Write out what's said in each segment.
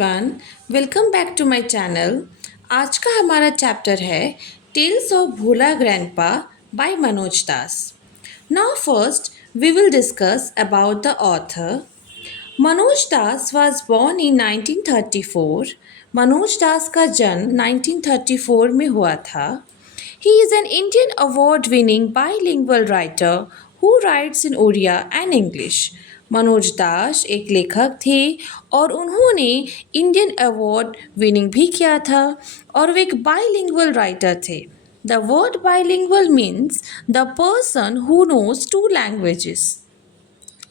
Everyone, welcome back to my channel. आज का हमारा चैप्टर है tales of Bhola grandpa by Manoj Das. Now first we will discuss about the author. Manoj Das was born in 1934। Manoj Das का जन्म 1934 में हुआ था। He is an Indian award-winning bilingual writer who writes in Oriya and English. Manoj दास एक लेखक थे और उन्होंने इंडियन अवार्ड विनिंग भी किया था और वे एक बाइलिंगुअल राइटर थे। The word bilingual means the person who knows two languages.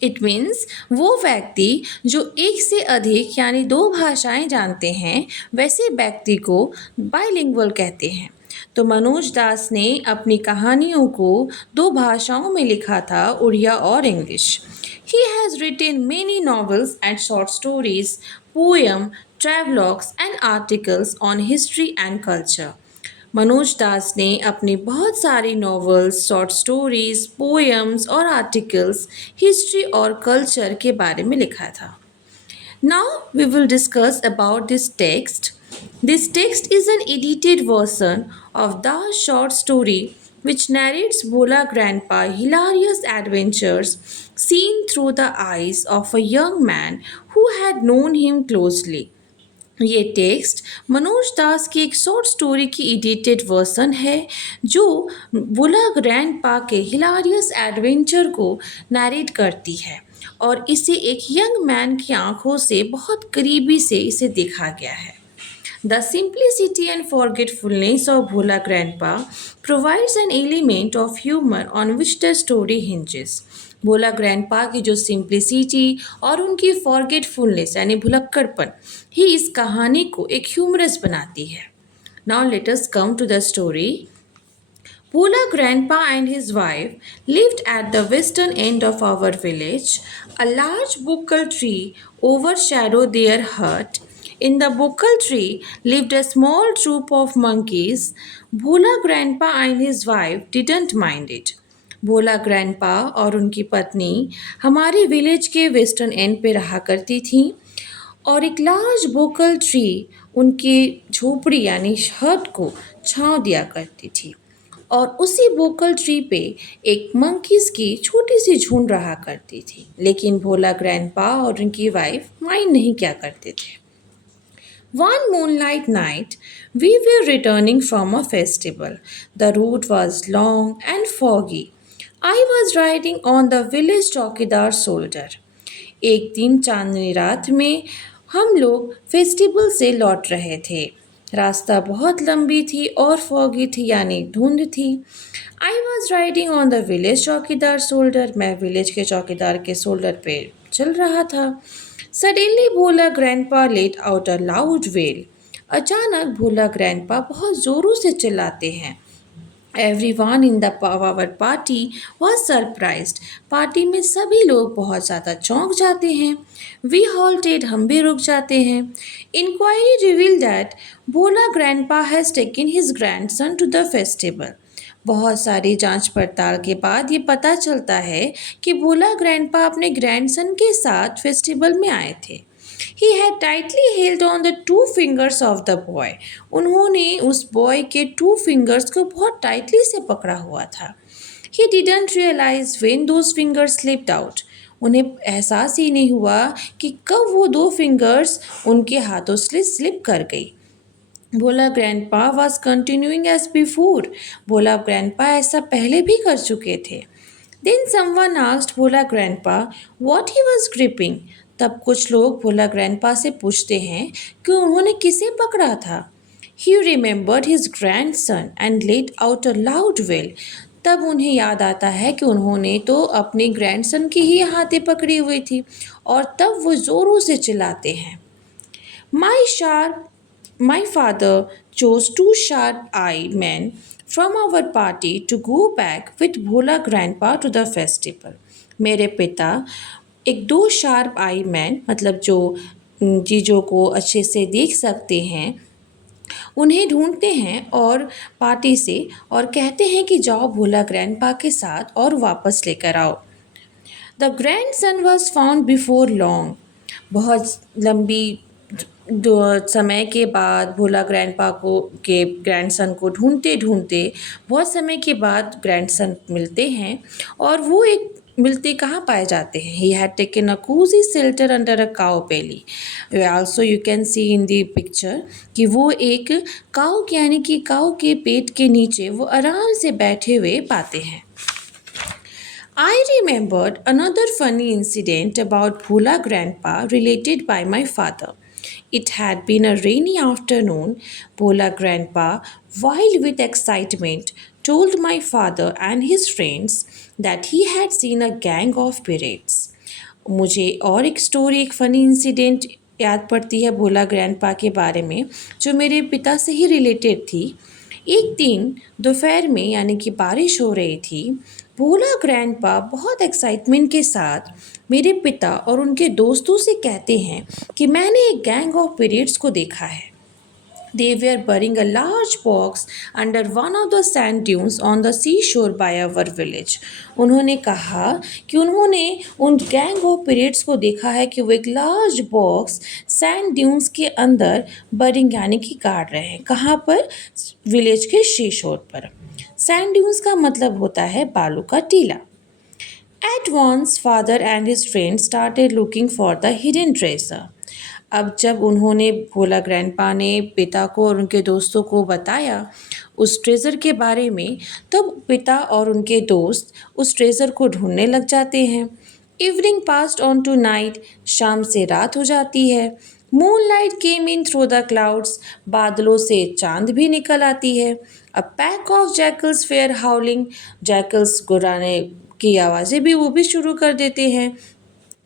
It means वो व्यक्ति जो एक से अधिक यानी दो भाषाएं जानते हैं, वैसे व्यक्ति को बाइलिंगुअल कहते हैं। तो मनोज दास ने अपनी कहानियों को दो भाषाओं में लिखा था, उड़िया और English. He has written many novels and short stories, poem, travelogues and articles on history and culture. Manoj Das ने अपनी बहुत सारी नॉवेल्स, शॉर्ट स्टोरीज, पोएम्स और आर्टिकल्स हिस्ट्री और कल्चर के बारे में लिखा था। Now we will discuss about this text. This text is an edited version of the short story which narrates Bhola Grandpa hilarious adventures seen through the eyes of a young man who had known him closely. ये text Manoj दास की एक short story की edited version है जो भोला grandpa के hilarious adventure को narrate करती है और इसे एक यंग मैन की आंखों से बहुत करीबी से इसे देखा गया है। The simplicity and forgetfulness of Bhola Grandpa provides an element of humor on which the story hinges. Bhola grandpa की जो सिंप्लिसिटी और उनकी फॉरगेटफुलनेस यानी भुलक्कड़पन ही इस कहानी को एक ह्यूमरस बनाती है। Now let us come to the story. Bhola Grandpa and his wife lived at the western end of our village. A large buccal tree overshadowed their hut. In the buccal tree lived a small troop of monkeys. Bhola Grandpa and his wife didn't mind it. Bhola grandpa और उनकी पत्नी हमारे village के western and पे रहा करती थी और एक लार्ज बोकल ट्री उनकी झोपड़ी यानी हट को छांव दिया करती थी और उसी बोकल ट्री पे एक मंकीज की छोटी सी झुंड रहा करती थी। लेकिन भोला ग्रैंडपा और उनकी वाइफ माइंड नहीं किया करते थे। One moonlight night, we were returning from a festival. The route was long and foggy. I was riding on the village चौकीदार shoulder. एक दिन चांदनी रात में हम लोग फेस्टिवल से लौट रहे थे। रास्ता बहुत लंबी थी और फॉगी थी यानी धुंध थी। I was riding on the village चौकीदार shoulder. मैं विलेज के चौकीदार के शोल्डर पे चल रहा था। Suddenly Bhola grandpa let out a loud wail. अचानक भोला ग्रैंडपा बहुत जोरों से चिल्लाते हैं। Everyone in the our party was surprised. Party में सभी लोग बहुत ज़्यादा चौंक जाते हैं। We halted, हम भी रुक जाते हैं। Inquiry revealed that Bhola grandpa has taken his grandson to the festival. बहुत सारी जांच पड़ताल के बाद ये पता चलता है कि भोला ग्रैंडपा अपने ग्रैंडसन के साथ फेस्टिवल में आए थे। He had tightly held on the two fingers of the boy. उन्होंने उस बॉय के 2 fingers को बहुत टाइटली से पकड़ा हुआ था। He didn't realize when those fingers slipped out. उन्हें एहसास ही नहीं हुआ कि कब वो 2 fingers उनके हाथों से स्लिप कर गई। Bhola grandpa was continuing as before. Bhola grandpa ऐसा पहले भी कर चुके थे। Then someone asked Bhola grandpa what he was gripping. तब कुछ लोग भोला ग्रैंडपा से पूछते हैं कि उन्होंने किसे पकड़ा था। He remembered his grandson and let out a loud wail. तब उन्हें याद आता है कि उन्होंने तो अपने ग्रैंडसन की ही हाथें पकड़ी हुई थी और तब वो जोरों से चिल्लाते हैं। My father chose 2 sharp-eyed men from our party to go back with Bhola Grandpa to the festival. मेरे पिता एक 2 शार्प आई मैन मतलब जो चीज़ों को अच्छे से देख सकते हैं उन्हें ढूंढते हैं और पार्टी से और कहते हैं कि जाओ भोला ग्रैंडपा के साथ और वापस लेकर आओ। The grandson was found before long. बहुत लंबी समय के बाद भोला ग्रैंडपा को के ग्रैंडसन को ढूंढते-ढूंढते बहुत समय के बाद ग्रैंडसन मिलते हैं और वो एक मिलते कहाँ पाए जाते हैं? He had taken a cosy shelter under a cow belly. Also you can see in the picture कि वो एक काऊ यानी कि काऊ के पेट के नीचे वो आराम से बैठे हुए पाते हैं। I remembered another funny incident about Bhola Grandpa related by my father. It had been a rainy afternoon. Bhola Grandpa, wild with excitement, told my father and his friends that he had seen a gang of pirates. मुझे और एक story एक funny incident याद पड़ती है Bhola grandpa के बारे में जो मेरे पिता से ही रिलेटेड थी। एक दिन दोपहर में यानी कि बारिश हो रही थी। भोला ग्रैंडपा बहुत एक्साइटमेंट के साथ मेरे पिता और उनके दोस्तों से कहते हैं कि मैंने एक गैंग ऑफ पीरियड्स को देखा है। They were burying a large box under one of the sand dunes on the seashore by our village. उन्होंने कहा कि उन्होंने उन गैंग ऑफ पीरियड्स को देखा है कि वो एक लार्ज बॉक्स सैंड ड्यून्स के अंदर बरिंग यानी कि गाड़ रहे हैं। कहाँ पर? विलेज के सी शोर पर। सैंड ड्यून्स का मतलब होता है बालू का टीला। At once, father and his friends started looking for the hidden treasure. अब जब उन्होंने भोला ग्रैंडपा ने पिता को और उनके दोस्तों को बताया उस ट्रेज़र के बारे में, तब पिता और उनके दोस्त उस ट्रेज़र को ढूंढने लग जाते हैं। Evening passed on to night, शाम से रात हो जाती है। Moonlight came in through the clouds, बादलों से चांद भी निकल आती है। A pack of jackals fair howling, jackals गुर्राने की आवाज़ें भी वो भी शुरू कर देते हैं।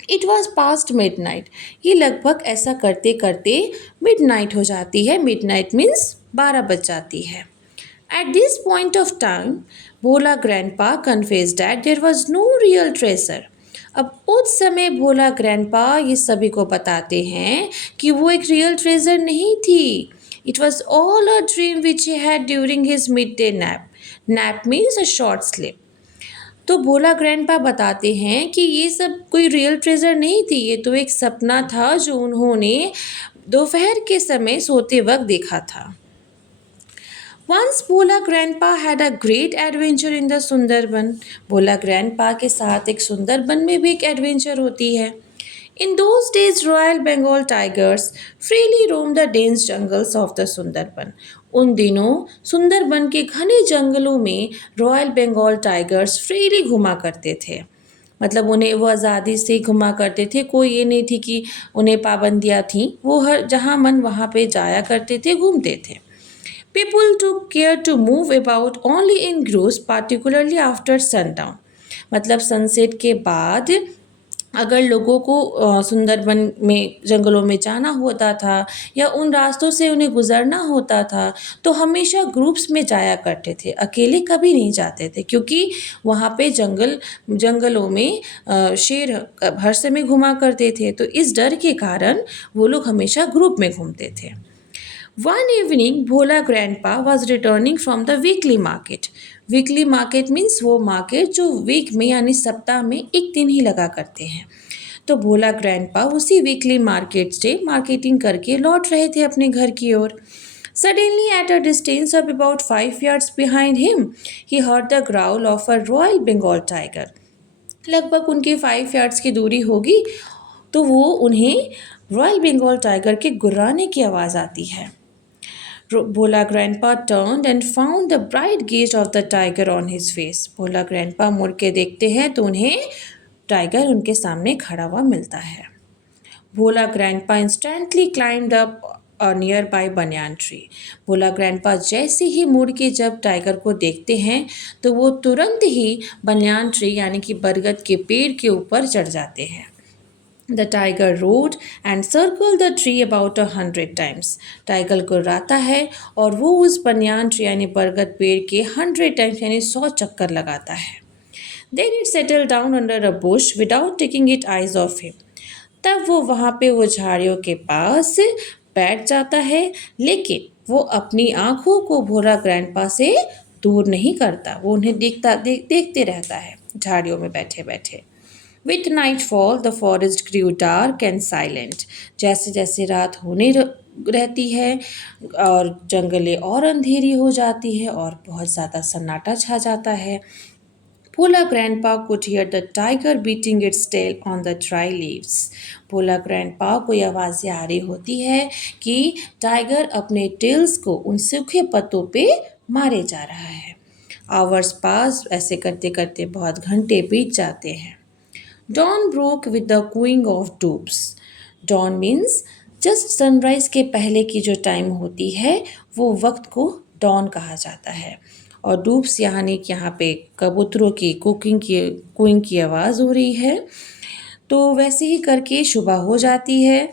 It was past midnight, ये लगभग ऐसा करते करते मिड नाइट हो जाती है। मिड नाइट मीन्स 12 बज जाती है। At this point of time Bhola grandpa confessed that there was no real treasure. अब उस समय भोला ग्रैंडपा ये सभी को बताते हैं कि वो एक रियल ट्रेजर नहीं थी। It was all a dream which he had during his mid day nap. Nap means a short sleep. तो भोला ग्रैंडपा बताते हैं कि ये सब कोई रियल ट्रेजर नहीं थी, ये तो एक सपना था जो उन्होंने दोपहर के समय सोते वक्त देखा था। Once Bhola grandpa had a great adventure in the Sundarban. Bhola grandpa के साथ एक सुंदरबन में भी एक एडवेंचर होती है। In those days, Royal Bengal tigers freely roamed the dense jungles of the Sundarban. उन दिनों सुंदरबन के घने जंगलों में रॉयल बंगाल टाइगर्स फ्रीली घुमा करते थे। मतलब उन्हें वो आज़ादी से घुमा करते थे, कोई ये नहीं थी कि उन्हें पाबंदियाँ थीं, वो हर जहाँ मन वहाँ पे जाया करते थे, घूमते थे। People took care to move about only in groups, particularly after sundown। मतलब सनसेट के बाद अगर लोगों को सुंदरबन में जंगलों में जाना होता था या उन रास्तों से उन्हें गुजरना होता था तो हमेशा ग्रुप्स में जाया करते थे, अकेले कभी नहीं जाते थे क्योंकि वहाँ पे जंगलों में शेर हर समय घुमा करते थे, तो इस डर के कारण वो लोग हमेशा ग्रुप में घूमते थे। One evening, Bhola grandpa was returning from the weekly market. Weekly market means वो मार्केट जो वीक में यानी सप्ताह में एक दिन ही लगा करते हैं। तो भोला ग्रैंडपा उसी वीकली मार्केट से मार्केटिंग करके लौट रहे थे अपने घर की ओर। Suddenly, at a distance of about 5 yards behind him, he heard the growl of a Royal Bengal tiger. लगभग उनके 5 yards की दूरी होगी तो वो उन्हें रॉयल बंगाल टाइगर के गुर्राने की आवाज़ आती है। Bhola grandpa turned and found the bright gaze of the tiger on his face। Bhola grandpa मुड़ के देखते हैं तो उन्हें टाइगर उनके सामने खड़ा हुआ मिलता है। Bhola grandpa instantly climbed up a nearby banyan tree। Bhola grandpa जैसे ही मुड़ के जब टाइगर को देखते हैं तो वो तुरंत ही बनियान ट्री यानी कि बरगद के पेड़ के ऊपर चढ़ जाते हैं। The tiger roared and circled the tree about 100 times। Tiger गुर्राता है और वो उस बनियान ट्री यानी बरगद पेड़ के 100 टाइम्स यानी 100 चक्कर लगाता है। Then it settled down under a bush without taking its eyes off him। तब वो वहाँ पे वो झाड़ियों के पास बैठ जाता है, लेकिन वो अपनी आँखों को भोला ग्रैंडपा से दूर नहीं करता, वो उन्हें देखते रहता है झाड़ियों में बैठे बैठे। With nightfall, the forest grew dark and silent। जैसे जैसे रात होने रहती है और जंगलें और अंधेरी हो जाती है और बहुत ज़्यादा सन्नाटा छा जाता है। Pola grandpa could hear the tiger beating its tail on the dry leaves. Pola grandpa को यह आवाज़ें आ रही होती है कि टाइगर अपने टेल्स को उन सूखे पत्तों पे मारे जा रहा है। आवर्स पास, ऐसे करते करते बहुत घंटे बीत जाते हैं। Dawn broke with the cooing of doves. Dawn means just sunrise के पहले की जो टाइम होती है वो वक्त को डॉन कहा जाता है। और डूब्स यानी कि यहाँ पे कबूतरों की कुइंग की आवाज़ हो रही है। तो वैसे ही करके सुबह हो जाती है।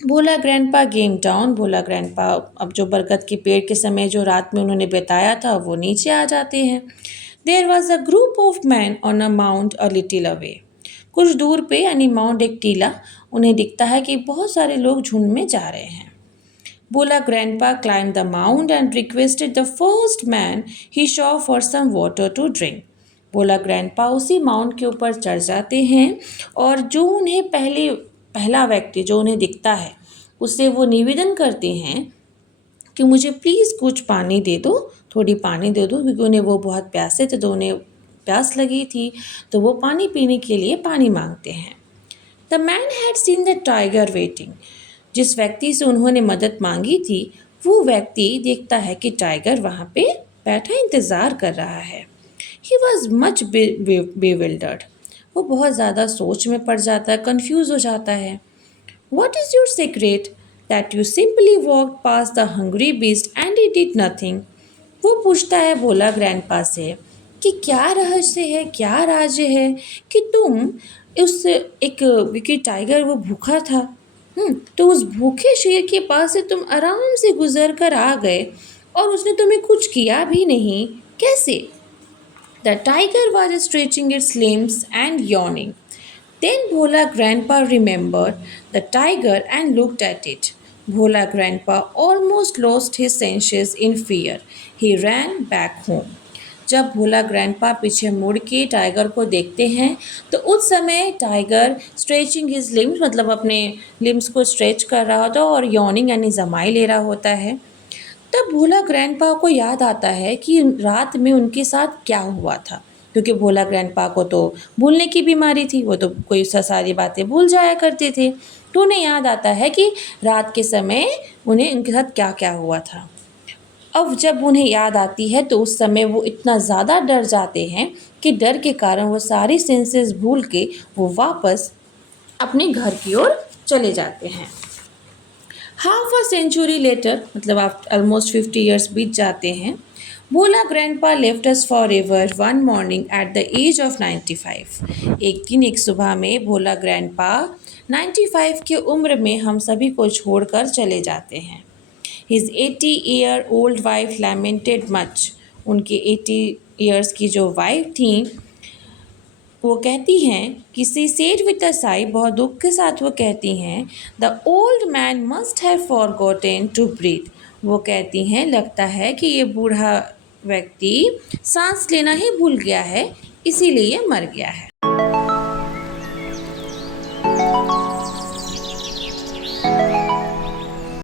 Bhola grandpa game down. भोला ग्रैंडपा अब जो बरगद के पेड़ के समय जो रात में उन्होंने बिताया था वो नीचे आ जाते हैं। There was a group of man on a mount a little away. कुछ दूर पे यानी माउंट एक टीला, उन्हें दिखता है कि बहुत सारे लोग झुंड में जा रहे हैं। Bola grandpa climbed the mound and requested the first man he saw for some water to drink. बोला ग्रैंडपा उसी माउंट के ऊपर चढ़ जाते हैं और जो उन्हें पहला व्यक्ति जो उन्हें दिखता है उससे वो निवेदन करते हैं कि मुझे प्लीज़ कुछ पानी दे दो, थोड़ी पानी दे दो, क्योंकि उन्हें वो बहुत प्यासे थे तो उन्हें प्यास लगी थी, तो वो पानी पीने के लिए पानी मांगते हैं। The man had seen the tiger waiting. जिस व्यक्ति से उन्होंने मदद मांगी थी वो व्यक्ति देखता है कि टाइगर वहाँ पे बैठा इंतज़ार कर रहा है। He was much bewildered। वो बहुत ज़्यादा सोच में पड़ जाता है, कंफ्यूज हो जाता है। What is your secret that you simply walk pass the hungry beast and he did nothing. वो पूछता है भोला ग्रैंडपा से कि क्या रहस्य है, क्या राज है कि तुम उस एक विकेट टाइगर वो भूखा था, तो उस भूखे शेर के पास से तुम आराम से गुजर कर आ गए और उसने तुम्हें कुछ किया भी नहीं, कैसे? The tiger was stretching it's limbs and yawning. Then Bhola grandpa remembered the tiger and looked at it. Bhola grandpa almost lost his senses in fear. He ran back home. जब भोला ग्रैंडपा पीछे मुड़ के tiger को देखते हैं तो उस समय टाइगर स्ट्रेचिंग हिज लिम्स मतलब अपने लिम्स को स्ट्रेच कर रहा होता है और यॉर्निंग यानी जमाई ले रहा होता है। तब भोला ग्रैंडपा को याद आता है कि रात में उनके साथ क्या हुआ था, क्योंकि भोला ग्रैंडपा को तो भूलने की बीमारी थी, वो तो कोई सारी बातें भूल जाया करते थे। तो उन्हें याद आता है कि रात के समय उन्हें उनके साथ क्या क्या हुआ था। अब जब उन्हें याद आती है तो उस समय वो इतना ज़्यादा डर जाते हैं कि डर के कारण वो सारी सेंसेस भूल के वो वापस अपने घर की ओर चले जाते हैं। हाफ अ सेंचुरी लेटर मतलब आप ऑलमोस्ट 50 ईयर्स बीत जाते हैं। Bhola grandpa left us forever one morning at the age of 95। एक दिन एक सुबह में भोला ग्रैंडपा 95 की उम्र में हम सभी को छोड़कर चले जाते हैं। His 80-year-old wife lamented much. उनके 80 ईयर्स की जो वाइफ थी वो कहती हैं कि she said with a sigh, बहुत दुख के साथ वो कहती हैं, the old man must have forgotten to breathe. वो कहती हैं लगता है कि ये बूढ़ा व्यक्ति सांस लेना ही भूल गया है, इसीलिए मर गया है।